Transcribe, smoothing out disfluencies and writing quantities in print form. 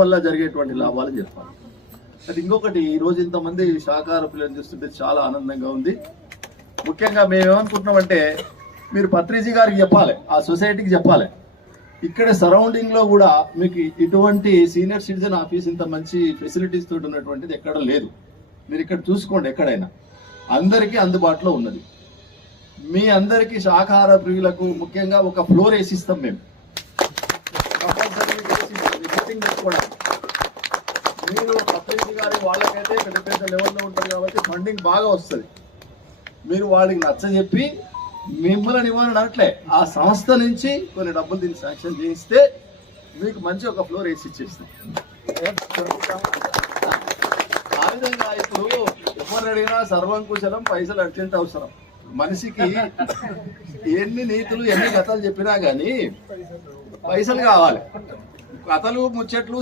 వల్ల జరిగేటువంటి లాభాలు చెప్పాలి. అది ఇంకొకటి, ఈరోజు ఇంతమంది శాకాహార పిల్లలు చూస్తుంటే చాలా ఆనందంగా ఉంది. ముఖ్యంగా మేము ఏమనుకుంటున్నామంటే, మీరు పత్రిజీ గారికి చెప్పాలి, ఆ సొసైటీకి చెప్పాలి, ఇక్కడ సరౌండింగ్ లో కూడా మీకు ఇటువంటి సీనియర్ సిటిజన్ ఆఫీస్ ఇంత మంచి ఫెసిలిటీస్ తోటి ఉన్నటువంటిది ఎక్కడ లేదు. మీరు ఇక్కడ చూసుకోండి, ఎక్కడైనా అందరికీ అందుబాటులో ఉన్నది. మీ అందరికీ శాకాహార ప్రియులకు ముఖ్యంగా ఒక ఫ్లోర్ వేసిస్తాం మేము. మీరు పత్రిక గారి వాళ్ళకైతే పెద్ద పెద్ద లెవెల్లో ఉంటారు కాబట్టి ఫండింగ్ బాగా వస్తుంది. మీరు వాడికి నచ్చజెప్పి మిమ్మల్ని నివారణ అట్లే ఆ సంస్థ నుంచి కొన్ని డబ్బులు దీన్ని శాంక్షన్ చేయిస్తే మీకు మంచి ఒక ఫ్లోర్ వేసి ఇచ్చేస్తాం. ఆ విధంగా ఇప్పుడు ఎవరు అడిగినా సర్వం కుశలం, పైసలు అర్జెంట్ అవసరం. మనిషికి ఎన్ని నీతులు ఎన్ని కథలు చెప్పినా కానీ పైసలు కావాలి. కథలు ముచ్చట్లు